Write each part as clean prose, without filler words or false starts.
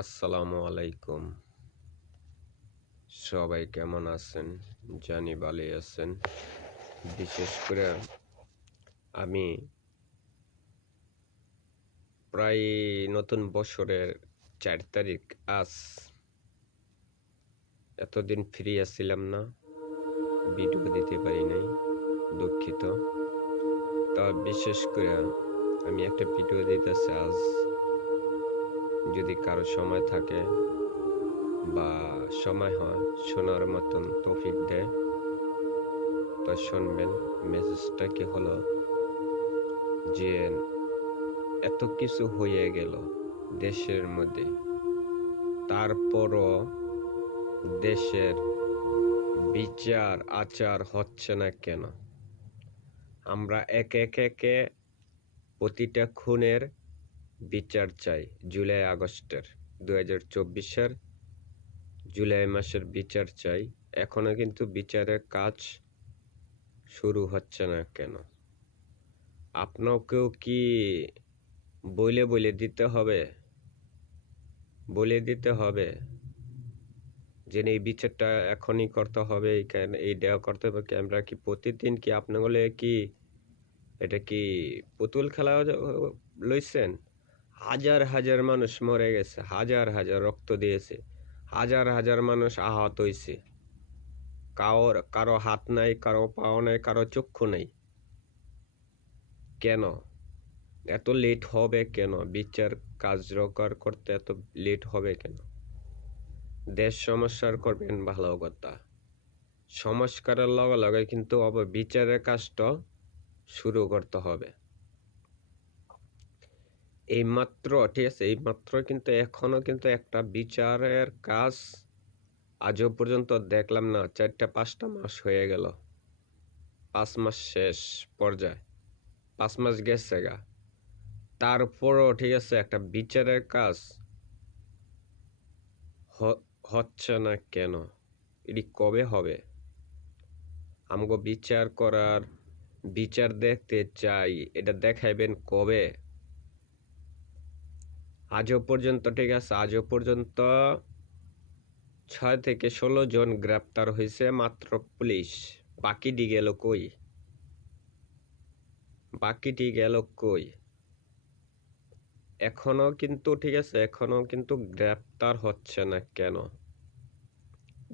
আসসালামু আলাইকুম। সবাই কেমন আছেন? জানি ভালোই আছেন। বিশেষ করে আমি প্রায় নতুন বছরের ৪ তারিখ আজ এতদিন ফ্রি আছিলাম না, ভিডিও দিতে পারি নাই, দুঃখিত। তা বিশেষ করে আমি একটা ভিডিও দিতেছি আজ, যদি কারো সময় থাকে বা সময় হয় শোনার মতন তৌফিক দেয় তো শুনবেন। মেসেজটা কি হলো যে এত কিছু হয়ে গেল দেশের মধ্যে, তারপরও দেশের বিচার আচার হচ্ছে না কেন? আমরা একে প্রতিটা খুনের বিচার চাই। জুলাই আগস্টের 2024-এর জুলাই মাসের বিচার চাই। এখনো কিন্তু বিচারের কাজ শুরু হচ্ছে না কেন? আপনাকেও কি বলে দিতে হবে? বলে দিতে হবে যে এই বিচারটা এখনই করতে হবে, এই দেওয়া করতে হবে। আমরা কি প্রতিদিন কি আপনাগুলো কি এটা কি পুতুল খেলা লইছেন? হাজার হাজার মানুষ মরে গেছে, হাজার হাজার রক্ত দিয়েছে, হাজার হাজার মানুষ আহত হয়েছে। কারো হাত নাই, কারো পাও নাই, কারো চক্ষু নাই। কেন এত লেট হবে? কেন বিচার কার্যকর করতে এত লেট হবে কেন? দেশ সংস্কার করবেন ভালো কথা, সংস্কারের লগে লগে কিন্তু বিচারের কাজটা শুরু করতে হবে। এইমাত্র, ঠিক আছে, এইমাত্র কিন্তু এখনো কিন্তু একটা বিচারের কাজ আজও পর্যন্ত দেখলাম না। 4-5টা মাস হয়ে গেল, 5 মাস শেষ পর্যায়ে, 5 মাস গেছে গা। তারপরও ঠিক আছে একটা বিচারের কাজ হচ্ছে না কেন? এটি কবে হবে? আমাকে বিচার দেখতে চাই, এটা দেখাইবেন কবে? আজও পর্যন্ত, ঠিক আছে, আজও পর্যন্ত 6 থেকে 16 জন গ্রেপ্তার হয়েছে মাত্র পুলিশ। বাকিটি গেল কই? এখনো কিন্তু, ঠিক আছে, এখনো কিন্তু গ্রেপ্তার হচ্ছে না কেন?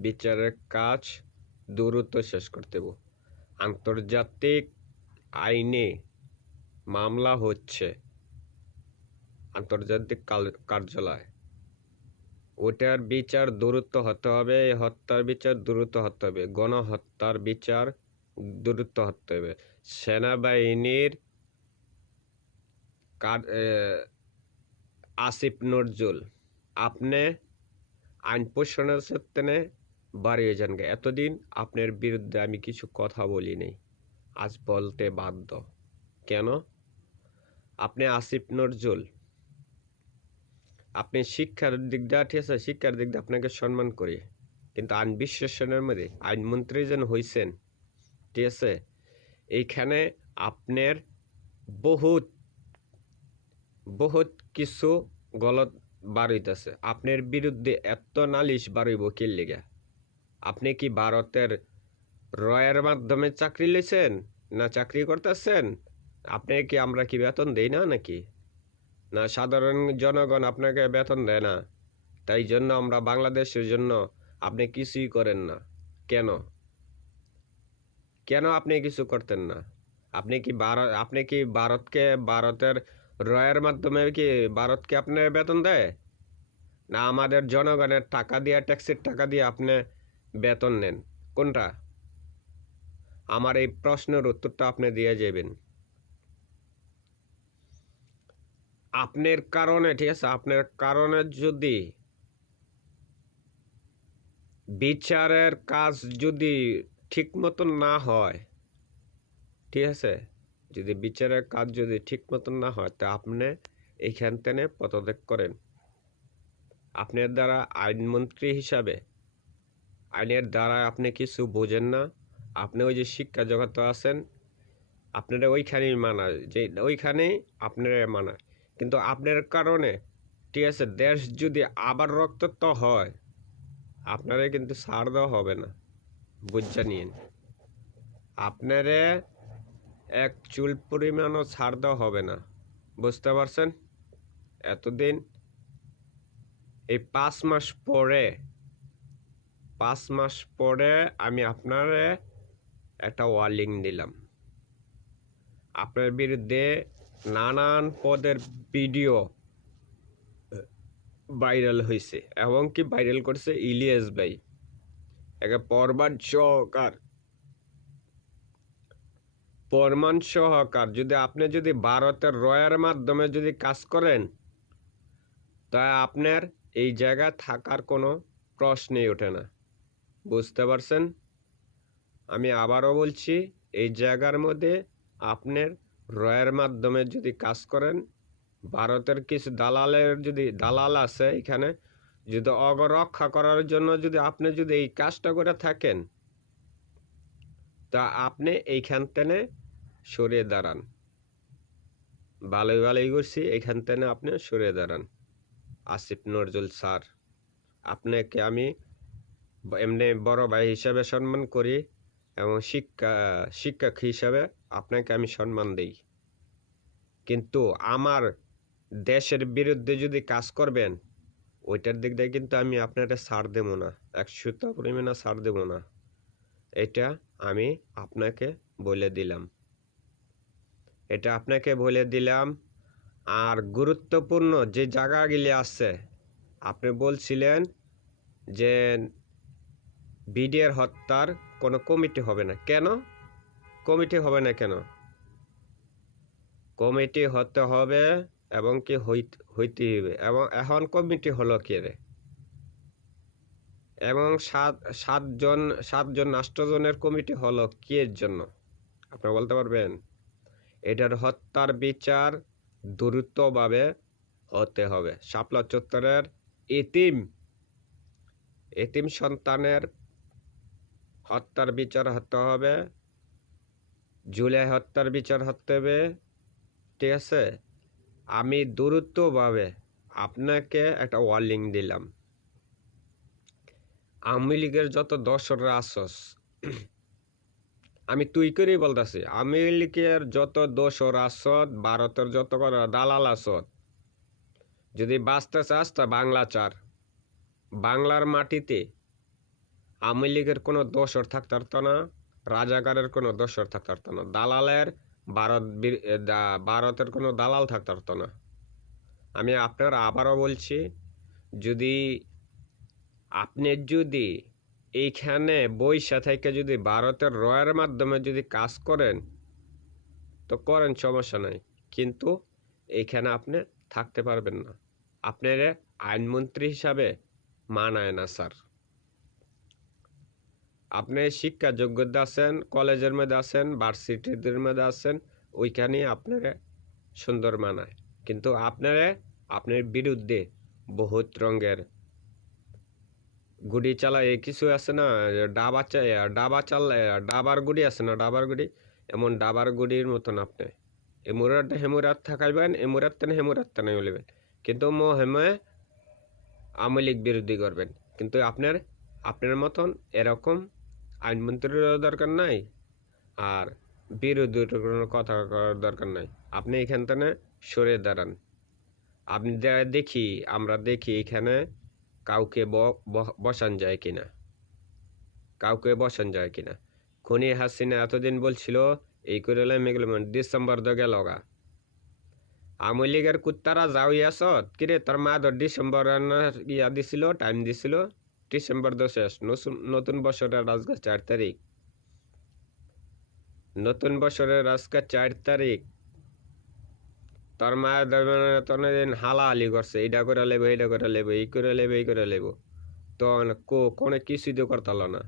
বিচারের কাজ দ্রুত শেষ করতে হবে। আন্তর্জাতিক আইনে মামলা হচ্ছে, আন্তর্জাতিক কার্যালয়, ওটার বিচার দ্রুত হতে হবে। হত্যার বিচার দ্রুত হতে হবে, গণহত্যার বিচার দ্রুত হতে হবে। সেনাবাহিনীর আসিফ নজরুল, আপনি আইন প্রশাসনের ক্ষেত্রে বাড়িয়ে যান। এতদিন আপনার বিরুদ্ধে আমি কিছু কথা বলিনি, আজ বলতে বাধ্য। কেন? আপনি আসিফ নজরুল, আপনি শিক্ষার দিক দিয়ে, ঠিক আছে, শিক্ষার দিক দিয়ে আপনাকে সম্মান করি, কিন্তু আইন বিশ্লেষণের মধ্যে আইনমন্ত্রী যেন হয়েছেন, ঠিক আছে, এইখানে আপনার বহুত বহুত কিছু গলত বার হইতেছে। আপনার বিরুদ্ধে এত নালিশ বার হইব কি লেগে? আপনি কি ভারতের রয়ের মাধ্যমে চাকরি লইছেন না চাকরি করতেছেন? আপনি কি, আমরা কি বেতন দেই না নাকি? না সাধারণ জনগণ আপনাকে বেতন দেয় না? তাই জন্য আমরা বাংলাদেশের জন্য আপনি কিছুই করেন না কেন? কেন আপনি কিছু করতেন না? আপনি কি ভারতের রয়ের মাধ্যমে কি ভারতকে আপনি বেতন দেয়? না আমাদের জনগণের টাকা দিয়ে, ট্যাক্সের টাকা দিয়ে আপনি বেতন নেন? কোনটা? আমার এই প্রশ্নের উত্তরটা আপনি দিয়ে যাবেন। আপনার কারণে, ঠিক আছে, আপনার কারণে যদি বিচারের কাজ যদি ঠিক মতন না হয়, ঠিক আছে, যদি বিচারের কাজ যদি ঠিক মতন না হয়, তা আপনি এইখান থেকে পদত্যাগ করেন। আপনার দ্বারা আইনমন্ত্রী হিসাবে, আইনের দ্বারা আপনি কিছু বোঝেন না। আপনি ওই যে শিক্ষা জগতে আছেন, আপনারা ওইখানেই মানায়, যে ওইখানেই আপনারা মানায়, কিন্তু আপনার কারণে ঠিক আছে, দেশ যদি আবার রক্তাক্ত হয় আপনারে কিন্তু ছাড় দেওয়া হবে না, বুঝা নিন। আপনারে এক চুল পরিমাণও ছাড় দেওয়া হবে না, বুঝতে পারছেন? এতদিন এই 5 মাস পরে আমি আপনারে একটা ওয়ার্নিং দিলাম। আপনার বিরুদ্ধে নানান পদের ভিডিও ভাইরাল হয়েছে, এবং কি ভাইরাল করছে ইলিয়াস ভাই, একে প্রমাণ সহকার যদি আপনি যদি ভারতের রয়ের মাধ্যমে যদি কাজ করেন, তা আপনার এই জায়গায় থাকার কোনো প্রশ্নই ওঠে না, বুঝতে পারছেন? আমি আবারও বলছি, এই জায়গার মধ্যে আপনার রয়ের মাধ্যমে যদি কাজ করেন, ভারতের কিছু দালাল আছে এখানে, যদি রক্ষা করার জন্য যদি আপনি যদি এই কাজটা করে থাকেন, তা আপনি এইখান থেকে সরিয়ে দাঁড়ান। ভালোই করছি, এইখান থেকে আপনি সরিয়ে দাঁড়ান। আসিফ নজরুল স্যার, আপনাকে আমি এমনি বড় ভাই হিসাবে সম্মান করি, এবং শিক্ষক হিসাবে আপনাকে আমি সম্মান দিই, কিন্তু আমার দেশের বিরুদ্ধে যদি কাজ করবেন, ওইটার দিক দিয়ে কিন্তু আমি আপনাকে ছাড় দেব না, 100 পরিমাণে ছাড় দেব না। এটা আমি আপনাকে বলে দিলাম। আর গুরুত্বপূর্ণ যে জায়গাগুলি আছে, আপনি বলছিলেন যে বিডিআর হত্যার কোনো কমিটি হবে না কেন? কমিটি হবে না কেন? কমিটি হতে হবে, এবং কি হইতে হবে। এবং এখন কমিটি হলো কে রে? এবং সাতজন 8 জনের কমিটি হলো কি এর জন্য আপনি বলতে পারবেন? এটার হত্যার বিচার দ্রুতভাবে হতে হবে। শাপলা চত্বরের এতিম সন্তানের হত্যার বিচার হতে হবে, জুলাই হত্যার বিচার হতে হবে, ঠিক আছে? আমি দ্রুতভাবে আপনাকে একটা ওয়ার্নিং দিলাম। আওয়ামী লীগের যত দোসররা আসস, আমি তুই করেই বলতেছি, আওয়ামী লীগের যত দোসর আসত, ভারতের যত দালাল আসত, যদি বাঁচতে চাস তা বাংলার মাটিতে আওয়ামী লীগের কোনো দোসর থাকতে পারত না, রাজাকারের কোনো দোসর থাকতে পারত না, ভারতের কোনো দালাল থাকতে পারত না। আমি আপনারা আবারও বলছি, আপনি যদি এইখানে বৈশা থেকে যদি ভারতের রয়ের মাধ্যমে যদি কাজ করেন, তো করেন, সমস্যা নাই, কিন্তু এইখানে আপনি থাকতে পারবেন না। আপনার আইনমন্ত্রী হিসাবে মানায় না স্যার। আপনি শিক্ষা যোগ্যতা আছেন, কলেজের মধ্যে আছেন, ভার্সিটিদের মধ্যে আছেন, ওইখানে আপনারা সুন্দর মানায়, কিন্তু আপনার বিরুদ্ধে বহুত রঙের গুড়ি চালায় কিছু আছে না, ডাবার গুড়ি আছে না, ডাবার গুড়ি, এমন ডাবার গুড়ির মতন আপনি হেমুরাত থাকাইবেন, হেমুরাত তেনে বলিবেন, কিন্তু হেমে আওয়ামী লীগ বিরোধী করবেন। কিন্তু আপনার মতন এরকম আইনমন্ত্রীর দরকার নাই, আর বিরোধীর কোনো কথা করার দরকার নাই। আপনি এখান থেকে সরে দাঁড়ান। আমরা দেখি এখানে কাউকে বসান যায় কিনা। খুনি হাসিনা এতদিন বলছিল এই করে ডিসেম্বর দ গেল গা, আওয়ামী লীগের কুত্তারা যাও ইয়াসত কিরে, তোর মা ধর ডিসেম্বর দিছিল, টাইম দিছিল, ডিসেম্বর দ শেষ, নতুন বছরের আজকে 4 তারিখ, নতুন বছরের আজকে 4 তারিখ। তোর মায়ের দিন হালাহালি করছে, এইটা করে লেবো, এইটা করে লেবো, এই করে লেবো, তো কোনো কিছুই তো করতাল না।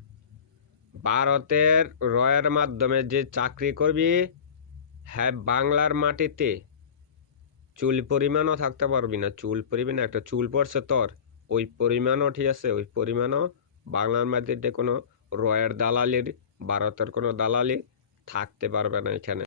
ভারতের রয়ের মাধ্যমে যে চাকরি করবি, হ্যাঁ, বাংলার মাটিতে চুল পরিমাণও থাকতে পারবি না, একটা চুল পড়ছে তোর, ওই পরিমাণও, ঠিক আছে, ওই পরিমাণও বাংলার মাটিতে কোনো রয়ের দালালির, ভারতের কোনো দালালি থাকতে পারবে না এখানে।